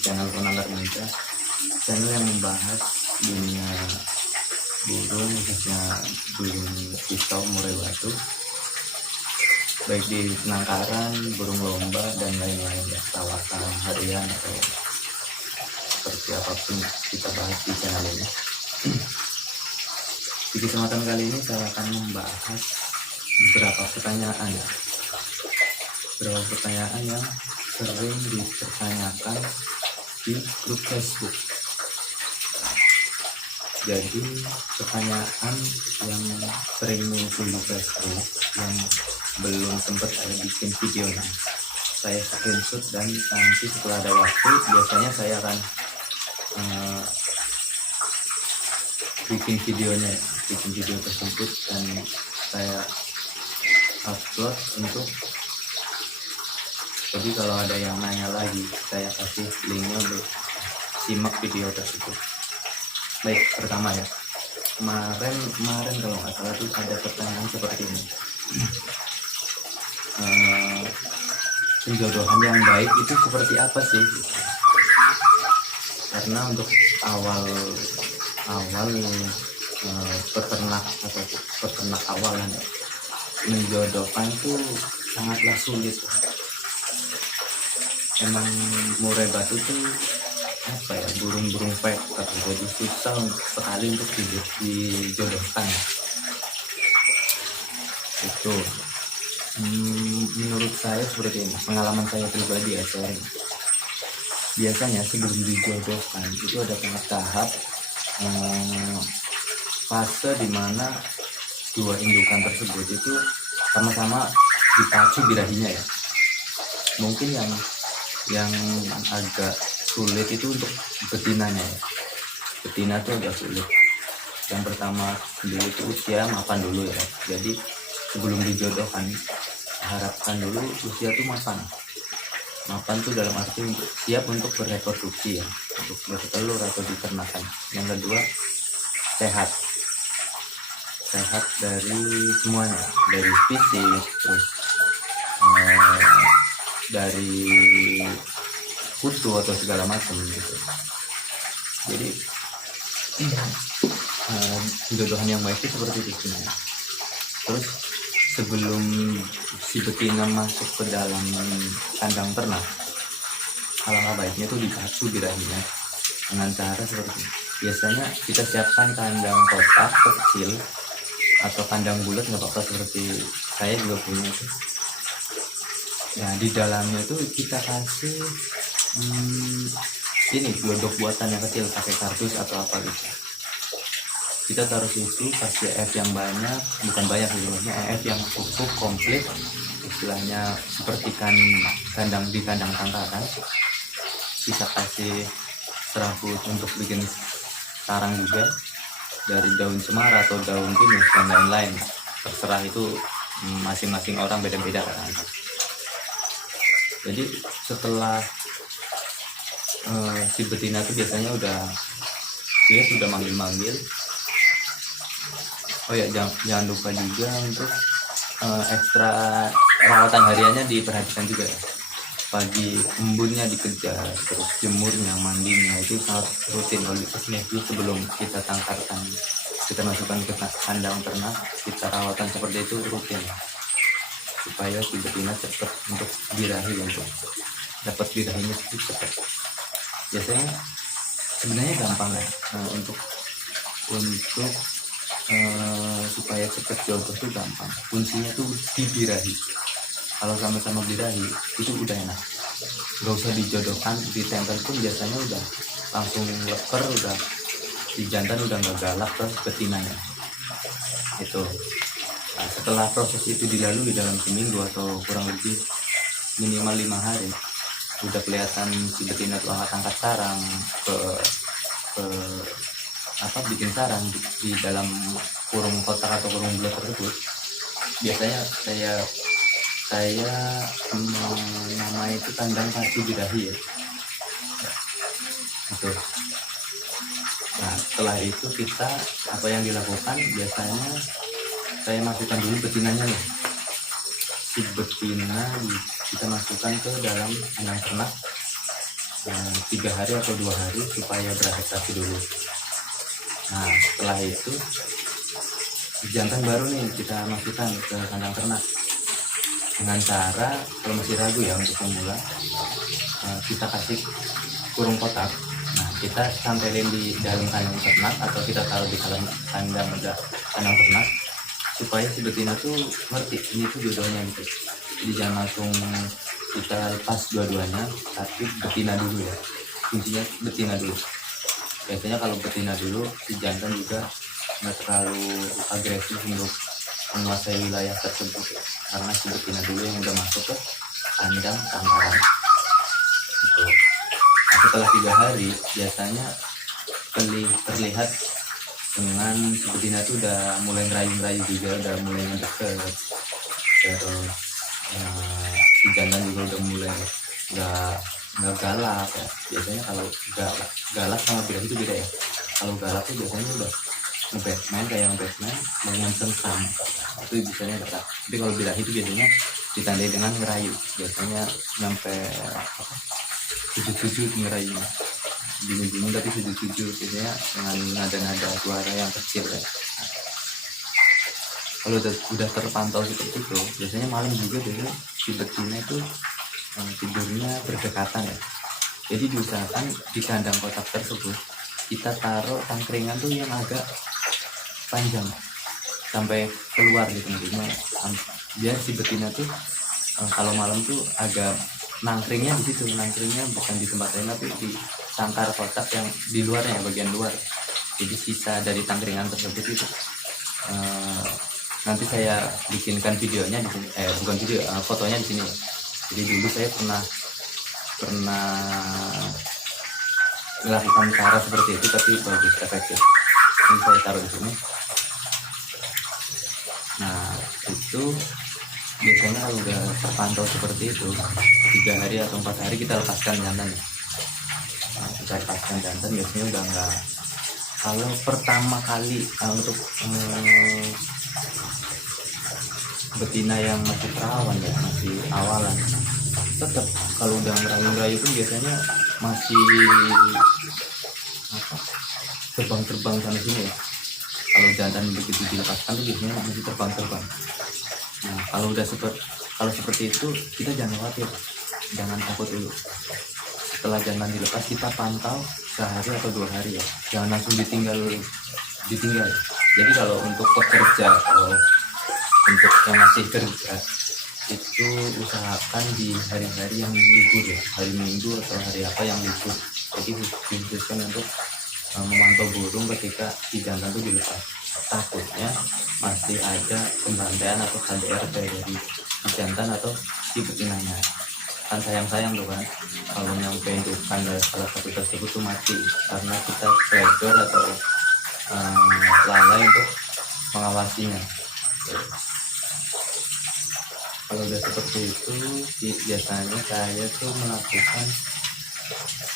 channel Penanggar Muda, channel yang membahas dunia burung, khususnya burung kicau murai batu, baik di penangkaran, burung lomba dan lain-lain ya, perawatan harian atau seperti apapun kita bahas di channel ini. Di kesempatan kali ini saya akan membahas beberapa pertanyaan yang sering dipertanyakan di grup Facebook. Jadi pertanyaan yang sering muncul di Facebook yang belum sempat saya bikin videonya, saya screenshot dan nanti setelah ada waktu biasanya saya akan bikin video tersebut dan saya upload untuk, jadi kalau ada yang nanya lagi saya kasih linknya untuk simak video tersebut. Baik, pertama ya, kemarin kalau nggak salah tuh ada pertanyaan seperti ini, penjodohan yang baik itu seperti apa sih? Karena untuk awal peternak awalan menjodohkan itu sangatlah sulit. Emang murai batu tuh burung-burung pek, jadi susah sekali untuk dijodohkan. Itu menurut saya seperti ini, pengalaman saya pribadi ya, sharing. Biasanya sebelum dijodohkan itu ada tahap fase dimana dua indukan tersebut itu sama-sama dipacu birahinya ya. Mungkin yang agak sulit itu untuk betinanya ya. Betina itu agak sulit. Yang pertama dulu itu usia mapan dulu ya. Jadi sebelum dijodohkan harapkan dulu usia itu mapan. Mapan tuh dalam arti siap untuk bereproduksi ya, untuk bertelur atau diternakan. Yang kedua, sehat dari semuanya, dari fisik, terus dari kutu atau segala macam gitu. Jadi jodohan yang baik itu seperti itu. Terus sebelum si betina masuk ke dalam kandang ternak, alangkah baiknya tuh dipacu birahinya dengan cara seperti ini. Biasanya kita siapkan kandang kotak kecil atau kandang bulat, nggak apa-apa, seperti saya juga punya itu. Nah di dalamnya tuh kita kasih ini glodok buatan yang kecil, pakai kardus atau apa gitu. Kita taruh susu, kasih EF yang banyak, bukan banyak sebenarnya, EF yang cukup komplit, istilahnya seperti kandang tangkaran. Bisa kasih serabut untuk bikin sarang juga, dari daun cemara atau daun pinus dan lain-lain, terserah, itu masing-masing orang beda-beda kan. Jadi setelah si betina itu biasanya dia sudah manggil. Oh ya, jangan lupa juga untuk ekstra rawatan hariannya diperhatikan juga ya. Pagi embunnya dikejar, terus jemurnya, mandinya itu sangat rutin. Kalau sebelum kita tangkarkan, kita masukkan ke kandang ternak, kita rawatan seperti itu rutin supaya si betina cepat untuk birahi, untuk dapat birahinya cepat. Biasanya sebenarnya gampang ya, untuk supaya cepat jodoh itu gampang. Kuncinya tuh di birahi. Kalau sama-sama birahi itu udah enak, gak usah dijodohkan, ditempel pun biasanya udah langsung leper, udah di jantan udah gak galak ke betinanya itu. Nah, setelah proses itu dilalui dalam seminggu atau kurang lebih minimal 5 hari, udah kelihatan si betina tuh angkat sarang ke bikin sarang di dalam kurung kotak atau kurung bulat tersebut. Biasanya saya nama itu kandang pacu birahi ya. Gitu. Nah setelah itu kita apa yang dilakukan, biasanya saya masukkan dulu betinanya nih. Si betina kita masukkan ke dalam kandang ternak 3 hari atau 2 hari supaya beradaptasi dulu. Nah setelah itu jantan baru nih kita masukkan ke kandang ternak dengan cara, kalau masih ragu ya untuk pemula, kita kasih kurung kotak. Nah kita tempelin di dalam kandang ternak atau kita taruh di dalam kandang ternak supaya si betina tuh ngerti ini tuh jodohnya gitu. Jadi jangan langsung kita lepas dua-duanya, tapi betina dulu ya, kuncinya betina dulu. Biasanya kalau betina dulu si jantan juga nggak terlalu agresif untuk menguasai wilayah tersebut ya, karena si betina dulu yang udah masuk ke kandang tangkaran gitu. Nah, setelah 3 hari biasanya terlihat dengan si betina itu udah mulai ngerayu-ngerayu juga, udah mulai ngedeket, terus si jantan juga udah mulai nggak galak ya. Biasanya kalau galak sama birahi itu beda ya. Kalau galak tuh biasanya udah nge-Batman, kayak nge-Batman dengan tentang itu biasanya galak. Tapi kalau birahi itu biasanya ditandai dengan ngerayu, biasanya nyampe sujud-sujud ngerayunya, bingung-bingung tapi sujud-sujud, biasanya dengan nada-nada suara yang kecil ya. Kalau udah terpantau seperti itu, biasanya malam juga biasanya si betina itu tidurnya berdekatan ya. Jadi diusahakan di kandang kotak tersebut kita taruh tangkringan tuh yang agak panjang sampai keluar gitu, maksudnya biar si betina tuh kalau malam tuh agak nangkringnya di situ, nangkringnya bukan di tempat lain tapi di sangkar kotak yang di luarnya, bagian luar. Jadi sisa dari tangkringan tersebut itu nanti saya bikinkan videonya di sini, bukan video, fotonya di sini. Jadi dulu saya pernah melakukan cara seperti itu, tapi bagus, efektif. Ini saya taruh di sini. Nah itu biasanya kalau udah terpantau seperti itu 3 hari atau 4 hari kita lepaskan jantan. Nah, kita lepaskan jantan biasanya udah enggak. Kalau pertama kali untuk betina yang masih perawan ya, masih awalan, tetap kalau udah ngerayu-ngerayu pun biasanya masih terbang-terbang sana sini ya. Kalau jantan begitu dilepaskan tuh biasanya masih terbang-terbang. Nah kalau seperti itu kita jangan khawatir, jangan takut dulu. Setelah jantan dilepas kita pantau sehari atau 2 hari ya, jangan langsung ditinggal. Jadi kalau untuk pekerja, untuk yang masih kerja itu usahakan di hari-hari yang libur ya, hari Minggu atau hari apa yang libur. Jadi dikhususkan untuk memantau burung ketika si jantan itu dilepas. Takutnya masih ada pembantaian atau KDRT dari si jantan atau si betinanya. Kan sayang tuh kan kalau nyampe indukan dari salah satu tersebut tuh mati karena kita predor atau lalai untuk mengawasinya. Kalau udah seperti itu biasanya saya tuh melakukan,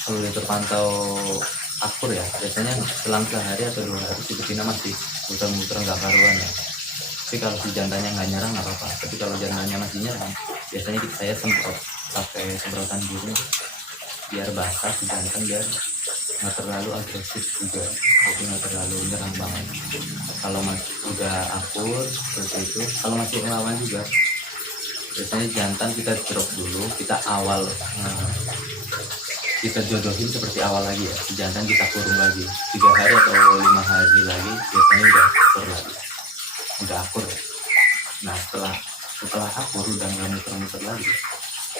kalau udah terpantau akur ya, biasanya selang sehari atau 2 hari si betina masih muter-muter nggak karuan ya. Tapi kalau si jantannya nggak nyerang nggak apa-apa, tapi kalau jantannya masih nyerang biasanya saya semprot pakai semprotan burung biar basah si jantan, biar nggak terlalu agresif juga, jadi nggak terlalu nyerang banget. Kalau masih udah akur seperti itu, kalau masih ngelawan juga biasanya jantan kita drop dulu, kita awal kita jodohin seperti awal lagi ya. Si jantan kita kurung lagi 3 hari atau 5 hari lagi, biasanya udah akur lagi, udah akur ya. Nah setelah akur udah nggak muter-muter lagi,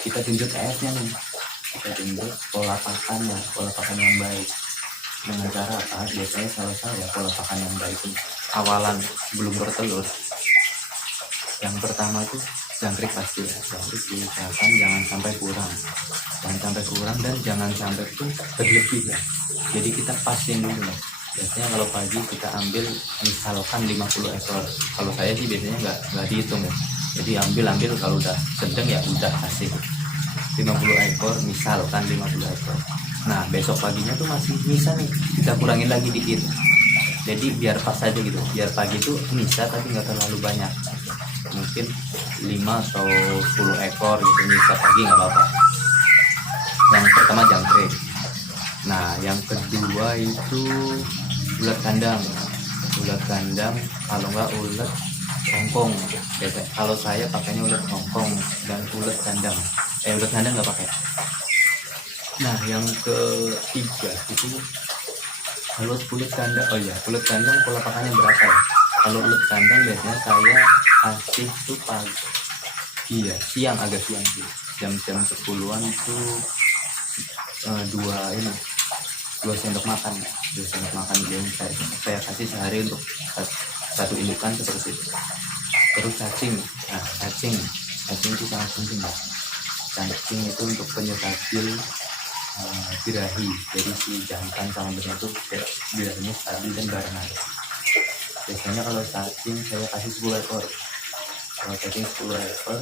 kita tunjuk ES-nya nih, kita tunjuk pola pakan yang baik. Dengan cara apa? Biasanya kalau saya pola pakan yang baik itu awalan sebelum bertelur, yang pertama itu jangkrik pasti ya, jangkrik diusahakan jangan sampai kurang dan jangan sampai pun berlebih ya. Jadi kita pasin dulu ya. Biasanya kalau pagi kita ambil misalkan 50 ekor, kalau saya sih biasanya nggak dihitung ya. Jadi ambil kalau udah sedang ya udah kasih 50 ekor, misalkan 50 ekor. Nah besok paginya tuh masih bisa nih, kita kurangin lagi dikit. Jadi biar pas aja gitu, biar pagi tuh bisa tapi nggak terlalu banyak, mungkin 5 atau 10 ekor gitu, bisa pagi nggak apa-apa. Yang pertama jangkrik. Nah yang kedua itu ulat kandang. Ulat kandang kalau nggak ulat hongkong. Kalau saya pakainya ulat hongkong dan ulat kandang. Ulat kandang nggak pakai. Nah yang ketiga itu kalau ulat kandang, oh ya ulat kandang pola pakannya berapa ya? Kalau ulat kandang biasanya saya kasih tuh pagi ya, siang, agak siang sih, jam 10-an itu dua sendok makan yang saya kasih sehari untuk satu indukan seperti itu. Terus cacing. Nah cacing itu sangat penting ya. Cacing itu untuk penyetabil birahi, jadi si jantan sama betina itu birahinya stabil dan barengan. Biasanya kalau cacing saya kasih 10 ekor. Kalau cacing 10 ekor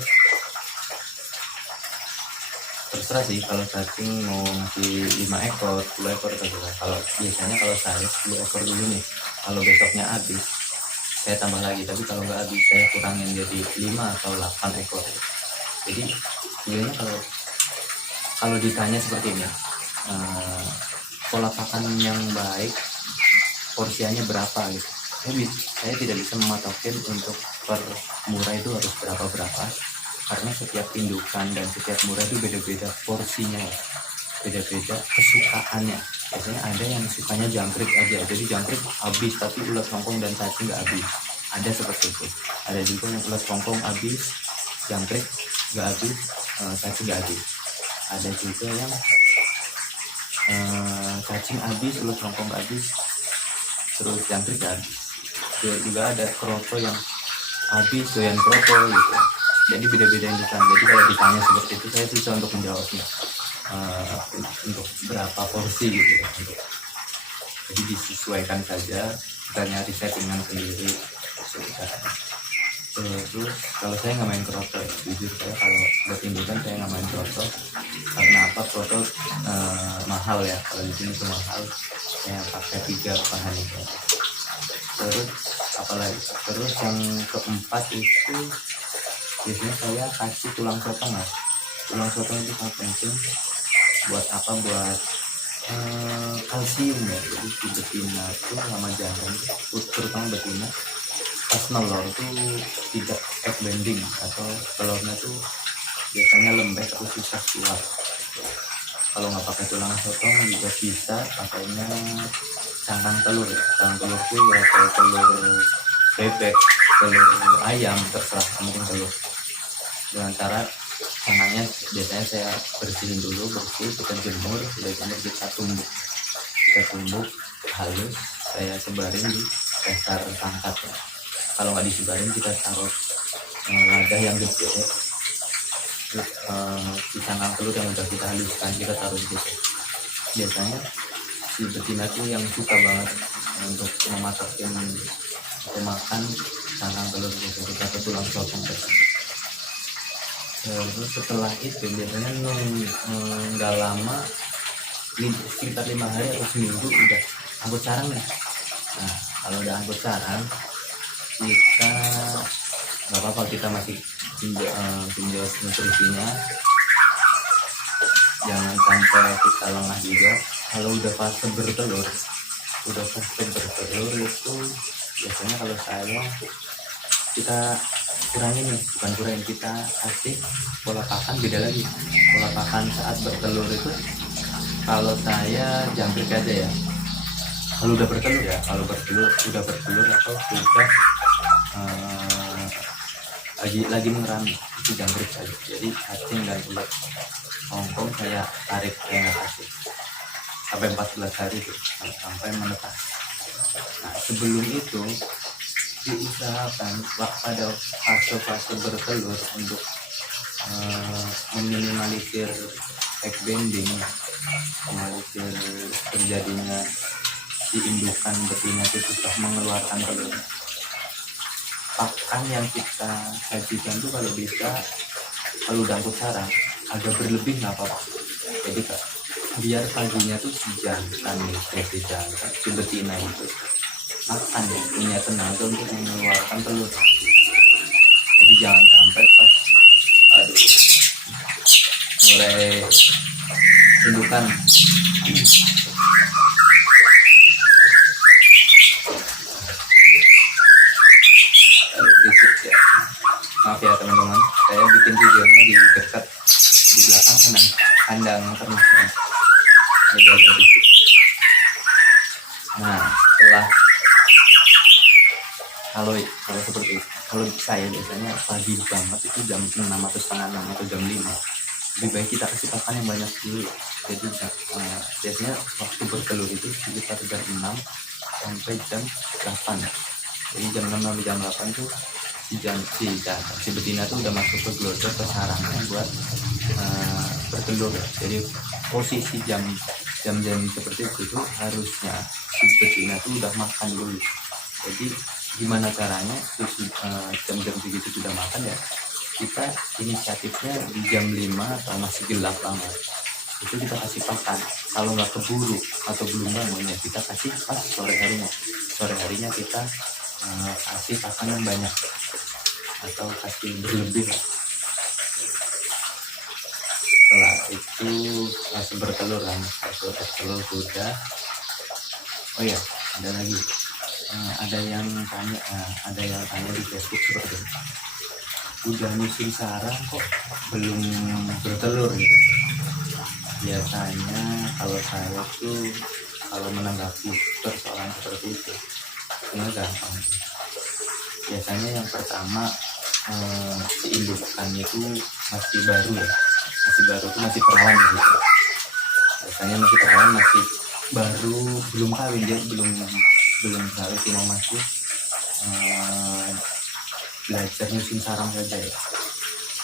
terserah sih, kalau cacing mau ngasih 5 ekor 10 ekor terserah. Kalau biasanya kalau saya 10 ekor dulu nih, kalau besoknya habis saya tambah lagi, tapi kalau nggak habis saya kurangin jadi 5 atau 8 ekor. Jadi sebenarnya kalau ditanya seperti ini, pola pakan yang baik porsiannya berapa gitu, saya tidak bisa mematokin untuk per murah itu harus berapa, karena setiap indukan dan setiap murah itu beda-beda porsinya, beda-beda kesukaannya. Biasanya ada yang sukanya jangkrik aja, jadi jangkrik habis tapi ulat hongkong dan cacing nggak habis, ada seperti itu. Ada juga yang ulat hongkong habis, jangkrik nggak habis, cacing nggak habis. Ada juga yang cacing habis, ulat hongkong nggak habis, terus jangkrik nggak habis. Juga ada kroto yang habis, doyan kroto gitu. Jadi beda-beda indukan. Jadi kalau ditanya seperti itu saya susah untuk menjawabnya, untuk berapa porsi gitu ya. Jadi disesuaikan saja, kita nyari settingan sendiri. Terus kalau saya nggak main kroto ya, jujur saya kalau buat indukan saya nggak main kroto. Karena apa? Kroto mahal ya, kalau di sini itu mahal. Saya pakai 3 bahan itu. Terus apalagi? Terus yang keempat itu biasanya saya kasih tulang sotong ya. Tulang sotong itu sangat penting. Buat apa? Buat kalsium ya. Jadi si betina itu sama jantan, terutama betina, pas nelor itu tidak egg bending, atau telurnya tuh biasanya lembek atau susah keluar. Kalau nggak pakai tulang sotong juga bisa pakainya cangkang telur ya. Cangkang telur tuh ya kayak telur bebek, telur ayam, terserah, penting telur. Dengan cara cangkangnya biasanya saya bersihin dulu, kita jemur, sudah jemur kita tumbuk halus, saya sebarin di dasar tangkat ya. Kalau nggak disebarin kita taruh wadah yang gede, terus si cangkang telur yang udah kita haluskan kita taruh di situ. Biasanya si betina tuh yang suka banget untuk mematakin atau makan cangkang telur gitu, kita ke tulang sotong tersebut. Terus setelah itu biasanya nggak lama, sekitar 5 hari atau seminggu udah angkut sarang nih. Nah kalau udah angkut sarang, kita nggak apa-apa, kita masih tinjau nutrisinya, jangan sampai kita lengah juga. Kalau udah fase bertelur itu biasanya kalau saya kita kurangin, kita kasih pola pakan beda lagi. Pola pakan saat bertelur itu kalau saya jangkrik aja ya. Kalau udah bertelur atau sudah lagi mengerami, itu jangkrik saja. Jadi cacing dan ulat hongkong saya tarik, saya nggak kasih sampai 14 hari itu, sampai menetas. Nah sebelum itu diusahakan pada fase bertelur untuk meminimalisir egg bending, meminimalisir terjadinya si indukan betina itu susah mengeluarkan telur. Pakan yang kita sajikan tuh kalau bisa, kalau udah angkut sarang agak berlebih nggak apa-apa. Jadi biar paginya tuh si jantan si betina itu makan ya, punya tenaga untuk mengeluarkan telur. Jadi jangan sampai pas mulai indukan. Maaf ya teman-teman, saya bikin videonya di dekat di belakang kandang ternak. Agak-agak dikit. Nah, kalau seperti itu, kalau saya biasanya pagi banget itu jam 6 atau setengah 6 atau jam 5, lebih baik kita kasih pakan yang banyak dulu. Jadi biasanya waktu bertelur itu sekitar jam 6 sampai jam 8. Jadi jam 6 sampai jam 8 tuh si betina tuh udah masuk ke glodok, ke sarangnya buat bertelur. Jadi posisi jam seperti itu tuh harusnya si betina tuh udah makan dulu. Jadi gimana caranya jam-jam segitu sudah makan ya, kita inisiatifnya di jam 5 atau masih gelap banget itu kita kasih pakan. Kalau nggak keburu atau belum bangun ya kita kasih pas sore harinya kita kasih pakan yang banyak atau kasih berlebih. Setelah itu langsung bertelur kan, bertelur sudah. Oh ya, ada lagi ada yang tanya di Facebook seperti itu, udah musim sarang kok belum bertelur gitu. Biasanya kalau saya tuh kalau menanggapi persoalan seperti itu sebenarnya gampang. Biasanya yang pertama si indukannya itu masih baru tuh masih perawan gitu. Biasanya masih perawan, masih baru, belum kawin, dia belum kawin, cuma masih belajar musim sarang saja ya.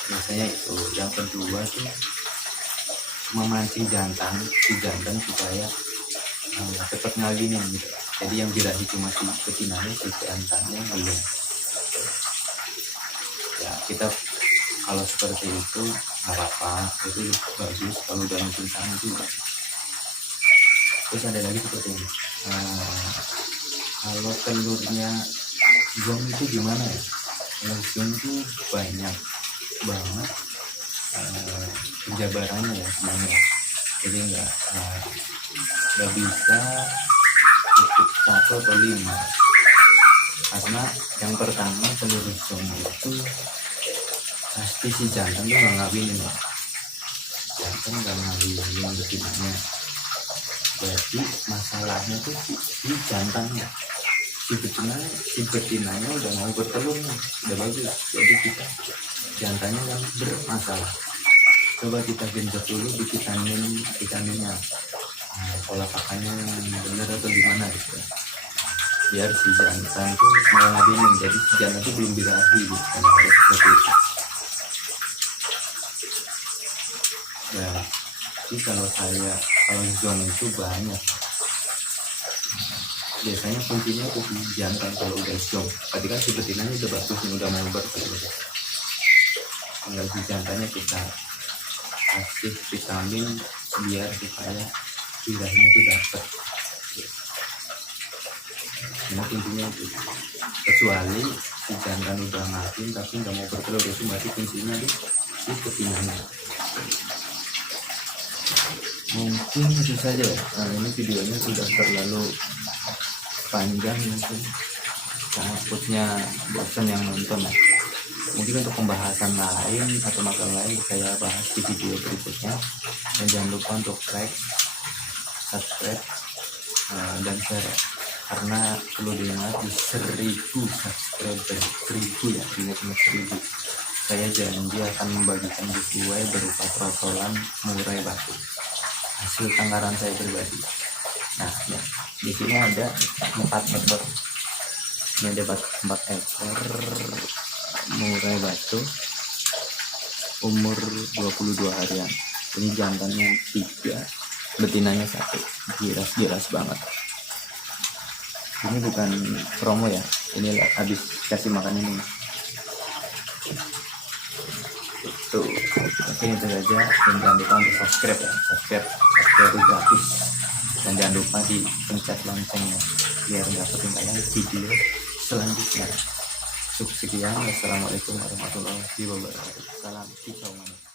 Biasanya itu. Yang kedua tuh memancing si jantan supaya cepat ngawinin gitu. Jadi yang birahi cuma si betinanya, si jantannya belum. Ya kita kalau seperti itu nggak apa-apa, itu bagus kalau udah musim sarang itu bagus. Terus ada lagi seperti ini, kalau telurnya zong itu gimana ya? Kalau zong itu banyak banget penjabarannya ya sebenarnya. Jadi nggak bisa cukup 1 atau 5, karena yang pertama telur zong itu pasti si jantan tuh nggak ngawinin ya. Jantan nggak ngawinin betinanya. Jadi masalahnya tuh si jantannya, si betinanya udah mau bertelur nih, udah bagus. Jadi kita jantannya kan bermasalah. Coba kita genjot dulu di vitaminnya, pola pakannya yang benar atau gimana gitu, biar si jantan tuh mau ngabinin. Jadi si jantan tuh belum birahi gitu, harus seperti itu ya. Jadi kalau zong itu banyak, biasanya kuncinya tuh di jantan. Kalau udah zong berarti kan si betinanya udah bagus nih, udah mau bertelur. Tinggal si jantannya kita kasih vitamin biar supaya birahinya itu dapat. Ini intinya itu. Kecuali si jantan udah ngawin tapi nggak mau bertelur, itu berarti kuncinya di si betinanya. Mungkin itu saja ya. Ini videonya sudah terlalu panjang, mungkin takutnya bosan yang nonton ya. Mungkin untuk pembahasan lain atau masalah lain saya bahas di video berikutnya. Dan jangan lupa untuk like, subscribe, dan share, karena perlu diingat di 1000 subscriber, 1000 ya, ingat 1000, saya janji akan membagikan giveaway berupa trotolan murai batu hasil tangkaran saya pribadi. Nah ya, di sini ada 4 ekor, ini ada 4 ekor murai batu umur 22 harian. Ini jantannya 3, betinanya 1, jelas banget. Ini bukan promo ya, ini habis kasih makan ini. Tuh, oke, itu saja. Dan jangan lupa untuk subscribe ya, subscribe itu gratis. Dan jangan lupa dipencet loncengnya biar nggak ketinggalan video selanjutnya. Cukup sekian, wassalamualaikum warahmatullahi wabarakatuh. Salam hijau manis.